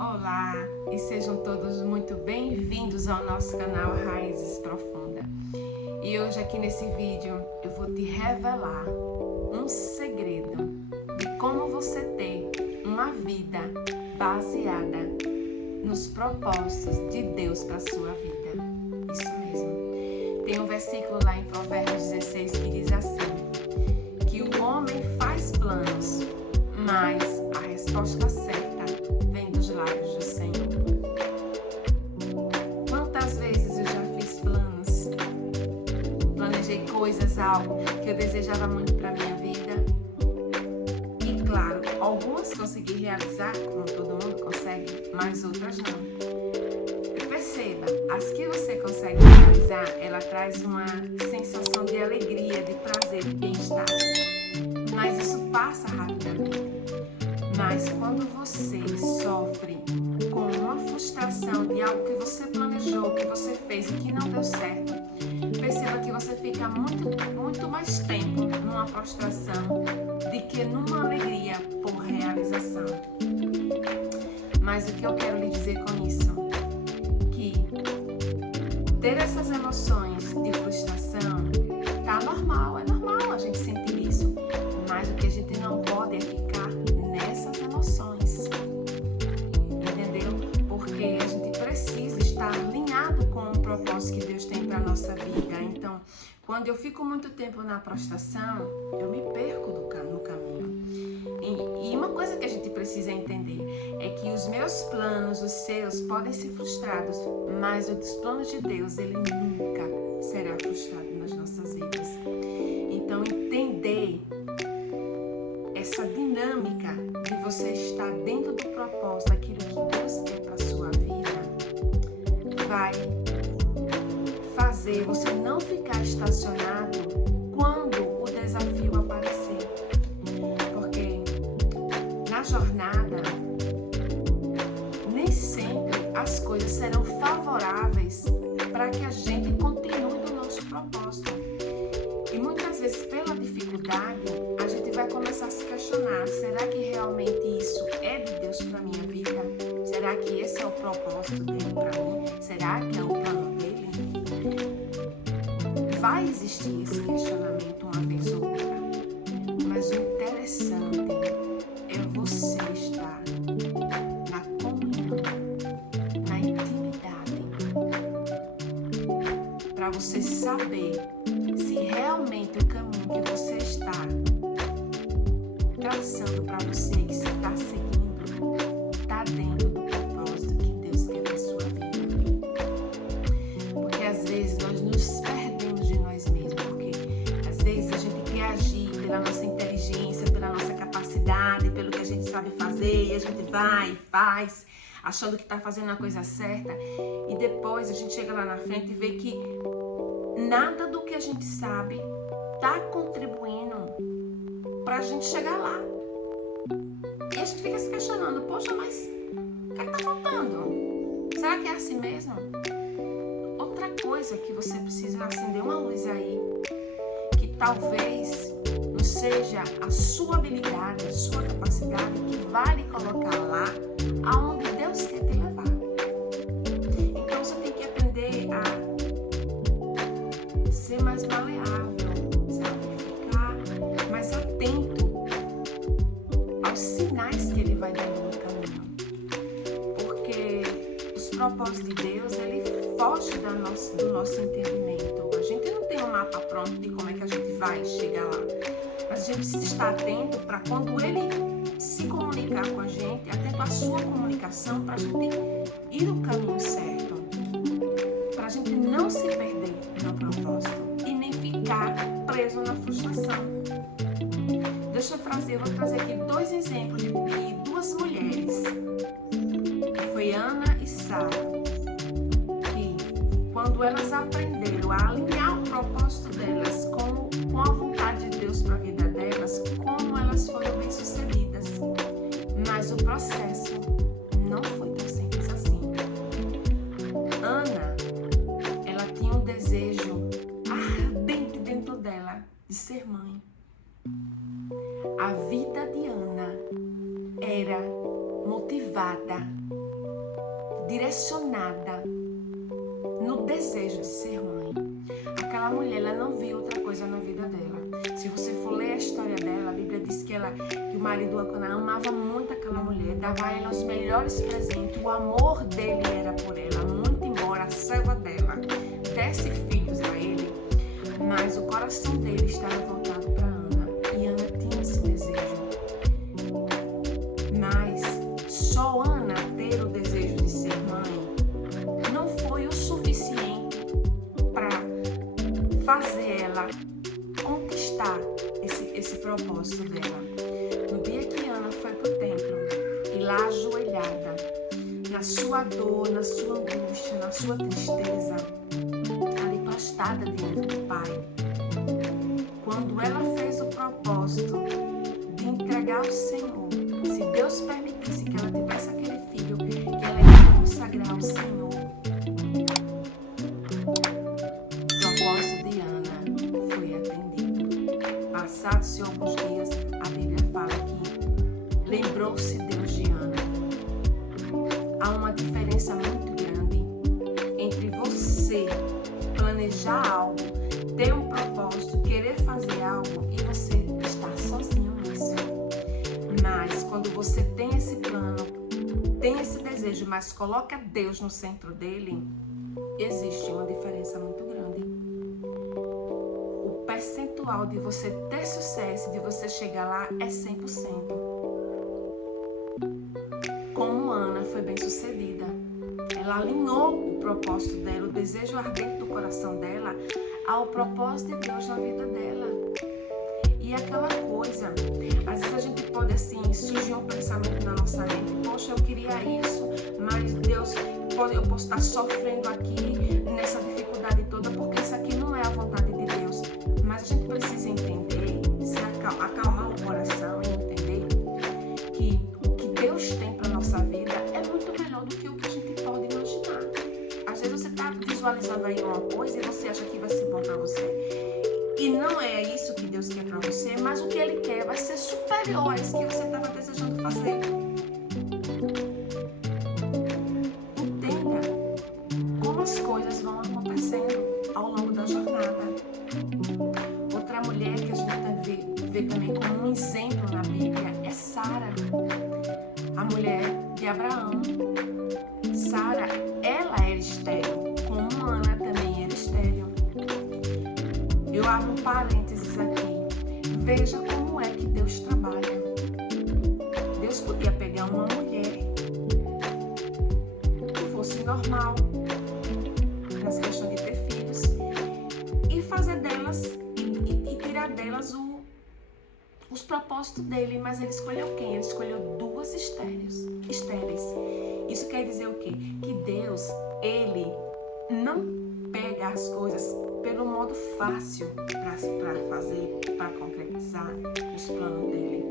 Olá e sejam todos muito bem-vindos ao nosso canal Raízes Profunda. E hoje aqui nesse vídeo eu vou te revelar um segredo de como você ter uma vida baseada nos propósitos de Deus para a sua vida. Isso mesmo. Tem um versículo lá em Provérbios 16 que diz assim, que o homem faz planos, mas a resposta certa vem dos lábios do Senhor. Quantas vezes eu já fiz planos, planejei coisas, algo que eu desejava muito para minha vida e claro, algumas consegui realizar, como todo mundo consegue, mas outras não. E perceba, as que você consegue realizar, ela traz uma sensação de alegria, de prazer, de bem-estar, mas isso passa rapidamente. Mas quando você sofre com uma frustração de algo que você planejou, que você fez e que não deu certo, perceba que você fica muito mais tempo numa prostração do que numa alegria por realização. Mas o que eu quero lhe dizer com isso? Que ter essas emoções de frustração tá normal, é normal a gente sentir isso. Mas o que a gente não pode é ficar nessas emoções, entendeu? Porque a gente precisa estar alinhado com o propósito que Deus tem para nossa vida. Então, quando eu fico muito tempo na prostração, eu me perco no caminho. E uma coisa que a gente precisa entender é que os meus planos, os seus, podem ser frustrados, mas os planos de Deus, ele nunca será frustrado nas nossas vidas. Então, entender essa dinâmica de você estar dentro do propósito, daquilo que Deus quer para a sua vida, vai fazer você não ficar estacionado quando o desafio aparecer. Porque na jornada, nem sempre as coisas serão favoráveis para que a gente continue no nosso propósito. E muitas vezes, pela dificuldade, a gente vai começar a se questionar, será que realmente isso é de Deus para minha vida? Será que esse é o propósito dele para mim? Será que é o plano dele? Vai existir esse questionamento uma vez ou outra, mas o interessante é você estar na comunhão, na intimidade, para você saber se realmente o caminho que você está traçando para você, que você está seguindo, está dentro do propósito que Deus quer para a sua vida. Porque às vezes nós nos perdemos de nós mesmos, porque às vezes a gente quer agir pela nossa inteligência, pela nossa capacidade, pelo que a gente sabe fazer, e a gente vai e faz, achando que está fazendo a coisa certa, e depois a gente chega lá na frente e vê que nada do que a gente sabe está contribuindo para a gente chegar lá. E a gente fica se questionando, poxa, mas o que está faltando? Será que é assim mesmo? Outra coisa que você precisa acender uma luz aí, que talvez não seja a sua habilidade, a sua capacidade que vai lhe colocar lá aonde Deus quer te levar. Então você tem que aprender a ser mais maleável, sabe? Ficar mais atento aos sinais que ele vai dando no caminho. Porque os propósitos de Deus, ele foge do nosso entendimento. A gente não tem um mapa pronto de como é que a gente vai chegar lá. Mas a gente precisa estar atento para quando ele se comunicar com a gente, atento à sua comunicação, para a gente ir no caminho certo. Para a gente não se perder no propósito e nem ficar preso na frustração. Eu vou trazer aqui dois exemplos de duas mulheres, que foi Ana e Sara, que quando elas aprenderam a alinhar o propósito delas com a vontade de Deus para a vida delas, como elas foram bem-sucedidas. Mas o processo não foi tão simples assim. Ana, ela tinha um desejo ardente dentro dela de ser mãe. A vida de Ana era motivada direcionada no desejo de ser mãe. Aquela mulher, ela não viu outra coisa na vida dela. Se você for ler a história dela, a Bíblia diz que o marido Elcana amava muito aquela mulher, dava a ela os melhores presentes, o amor dele era por ela, muito embora a serva dela desse filhos a ele, mas o coração dele estava voltado para Ana, e Ana tinha esse desejo. Mas só Ana ter o desejo de ser mãe não foi o suficiente para fazer ela conquistar esse propósito dela. No dia que Ana foi para o templo, e lá ajoelhada, na sua dor, na sua angústia, na sua tristeza, ali prostrada diante do Pai, quando ela fez o propósito de entregar ao Senhor, se Deus permitisse que ela tivesse aquele filho, que ela ia consagrar ao Senhor, o propósito de Ana foi atendido. Passados-se alguns dias, a Bíblia fala que lembrou-se Deus de Ana. Há uma diferença muito grande entre você planejar algo, ter um propósito, querer fazer algo e você estar sozinho nisso. Mas quando você tem esse plano, tem esse desejo, mas coloca Deus no centro dele, existe uma diferença muito grande. O percentual de você ter sucesso, de você chegar lá, é 100%. Como Ana foi bem sucedida, ela alinhou o propósito dela, o desejo ardente do coração dela, ao propósito de Deus na vida dela. E aquela coisa, às vezes a gente pode assim, surgir um pensamento na nossa mente, poxa, eu queria isso, mas Deus, eu posso estar sofrendo aqui, nessa dificuldade toda, porque isso aqui não é a vontade de Deus. Mas a gente precisa entender, se acalmar o coração e entender que o que Deus tem para nossa vida é muito melhor do que o que a gente pode imaginar. Às vezes você está visualizando aí uma coisa e você acha que vai ser bom para você. E não é isso que Deus quer para você, mas o que Ele quer vai ser superior a isso que você estava desejando fazer. Entenda como as coisas vão acontecendo ao longo da jornada. Outra mulher que a gente vê também como um exemplo na Bíblia é Sara, a mulher de Abraão. Sara, ela era estéril, como Ana também era estéril. Eu abro um parênteses aqui. Veja como é que Deus trabalha. Deus podia pegar uma mulher que fosse normal nessa questão de ter filhos e fazer delas e tirar delas os propósitos dele, mas ele escolheu quem? Ele escolheu duas estéreis. Isso quer dizer o quê? Que Deus, ele não pega as coisas pelo modo fácil para fazer, para concretizar os planos dele.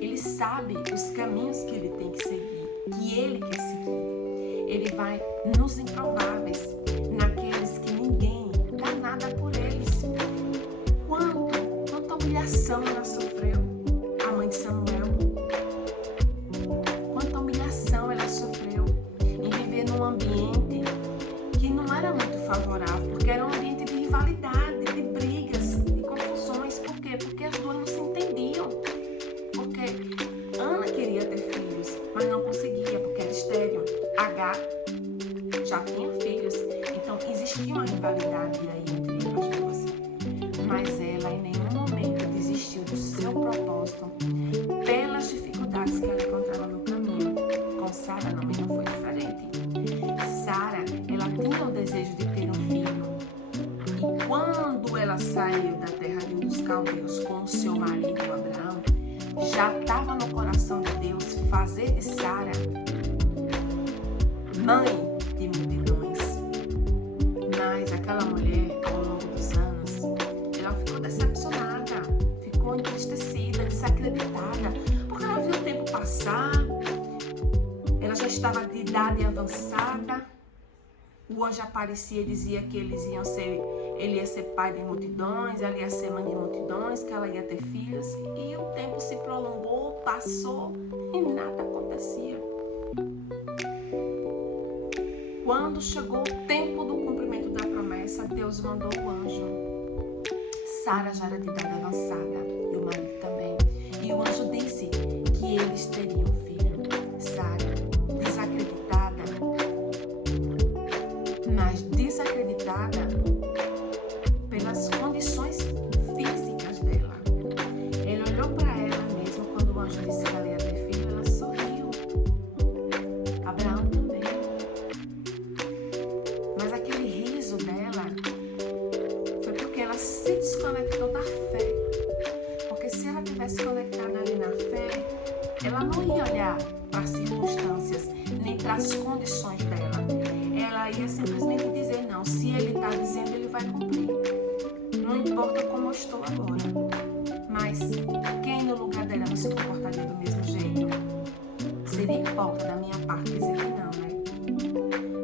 Ele sabe os caminhos que ele tem que seguir, que ele quer seguir. Ele vai nos improváveis, naqueles que ninguém dá nada por eles. Quanta humilhação ela sofreu, a mãe de Samuel. Quanta humilhação ela sofreu em viver num ambiente que não era muito favorável, porque era um ambiente de rivalidade, de brigas, de confusões. Por quê? Porque as duas não se entendiam. Porque Ana queria ter filhos, mas não conseguia, porque era estéril. Agar já tinha filhos, então existia uma rivalidade aí entre as duas. Mas ela em nenhum momento desistiu do seu propósito pelas dificuldades que ela encontrava no caminho. Com Sara também não foi diferente. Sara, ela tinha o desejo de ter um filho. E quando ela saiu da terra dos caldeus com o seu marido Abraão, já estava no coração de Deus fazer de Sara mãe de multidões. Mas aquela mulher, ao longo dos anos, ela ficou decepcionada, ficou entristecida, desacreditada, porque ela viu o tempo passar, ela já estava de idade avançada. O anjo aparecia e dizia que ele ia ser pai de multidões, ela ia ser mãe de multidões, que ela ia ter filhos. E o tempo se prolongou, passou e nada acontecia. quando chegou o tempo do cumprimento da promessa, Deus mandou o anjo. Sara já era de idade avançada e o marido também. E o anjo disse que eles teriam um filho. Sara, desacreditada, mas desacreditada pelas condições físicas dela. Ele olhou para ela mesmo quando o anjo disse que ela ia ter filho, ela sorriu. Abraão também. Mas aquele riso dela foi porque ela se desconectou da fé. Porque se ela tivesse conectada ali na fé, ela não ia olhar para as circunstâncias, nem para as condições dela. Ela ia simplesmente dizer, não, se ele está dizendo, ele vai cumprir. Não importa como eu estou agora. Mas quem no lugar dela não se comportaria do mesmo jeito? Seria hipócrita da minha parte dizer que não, né?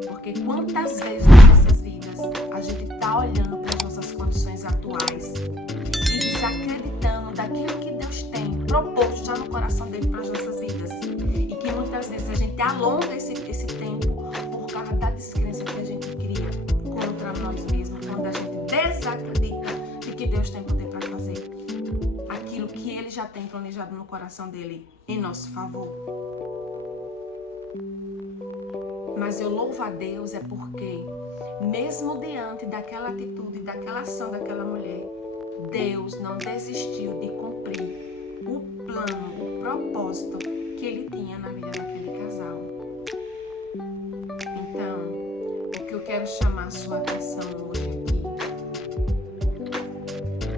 Porque quantas vezes nas nossas vidas a gente está olhando para as nossas condições atuais e desacreditando daquilo que Deus tem proposto já no coração dele para as nossas vidas. E que muitas vezes a gente alonga esse tempo por causa da descrença que a gente cria contra nós mesmos, quando a gente desacredita de que Deus tem poder para fazer aquilo que ele já tem planejado no coração dele em nosso favor. Mas eu louvo a Deus é porque, mesmo diante daquela atitude, daquela ação daquela mulher, Deus não desistiu de cumprir o plano, o propósito que ele tinha na vida daquele casal. Então, o que eu quero chamar a sua atenção hoje aqui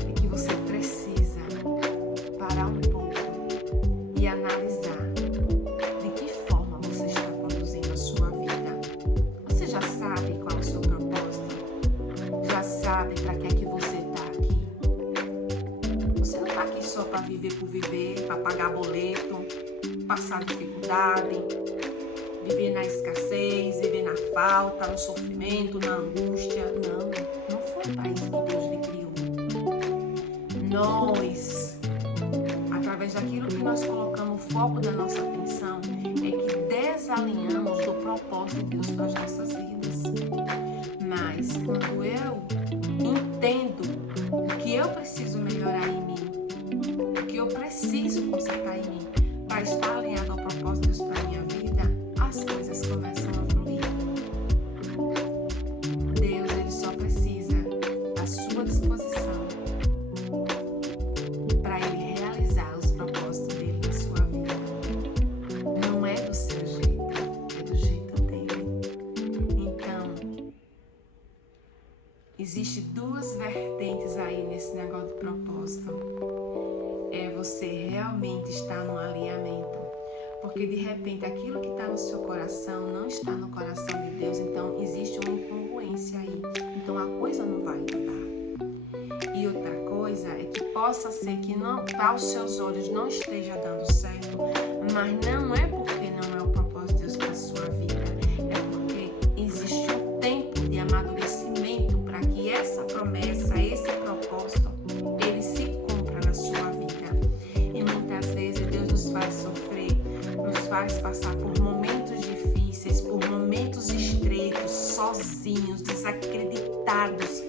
é que você precisa parar um pouco e analisar de que forma você está conduzindo a sua vida. Você já sabe qual é o seu propósito? Já sabe para que é que você está aqui? Você não está aqui só para viver por viver, para pagar boleto, passar dificuldade, viver na escassez, viver na falta, no sofrimento, na angústia. Não foi para isso que Deus lhe criou. Nós, através daquilo que nós colocamos o foco da nossa atenção, é que desalinhamos do propósito de Deus para as nossas vidas. Mas quando eu entendo o que eu preciso melhorar em mim, o que eu preciso consertar em mim, para estar alinhado ao propósito de Deus para a minha vida, as coisas começam a fluir. Deus, ele só precisa da sua disposição para ele realizar os propósitos dele na sua vida. Não é do seu jeito, é do jeito dele. Então, existe duas vertentes aí nesse negócio de propósito. É você realmente estar no alinhamento. Porque de repente aquilo que está no seu coração não está no coração de Deus, então existe uma incongruência aí. Então a coisa não vai andar. E outra coisa é que possa ser que não, aos seus olhos não esteja dando certo, mas não é porque não é o propósito de Deus para a sua vida. É porque existe um tempo de amadurecimento para que essa promessa, esse propósito, ele se cumpra na sua vida. E muitas vezes Deus nos faz sofrer, nos faz passar por momentos difíceis, por momentos estreitos, sozinhos, desacreditados,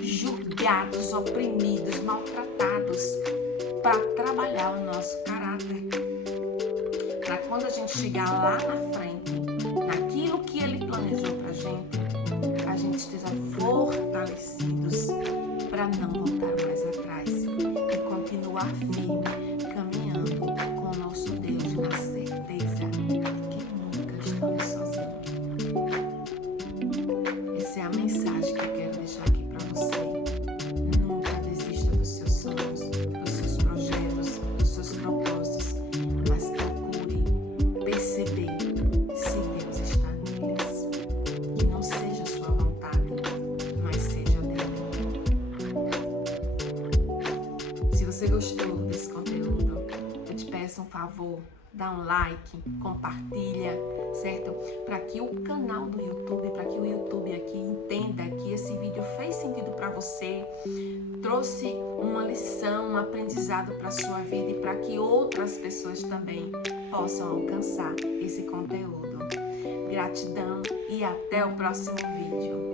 julgados, oprimidos, maltratados, para trabalhar o nosso caráter. Para quando a gente chegar lá na frente, naquilo que Ele planejou para a gente esteja fortalecidos para não voltar mais atrás e continuar firme, caminhando com o nosso Deus na certeza de que nunca estamos sozinhos. Essa é a mensagem que eu quero deixar aqui para você. Nunca desista dos seus sonhos, dos seus projetos, dos seus propósitos, mas procure perceber se Deus está neles. Que não seja a sua vontade, mas seja dele. Se você gostou desse conteúdo, eu te peço um favor, dá um like, compartilha, certo? Para que o canal do YouTube, para que o YouTube aqui entenda que esse vídeo fez sentido para você, trouxe uma lição, um aprendizado para a sua vida e para que outras pessoas também possam alcançar esse conteúdo. Gratidão e até o próximo vídeo.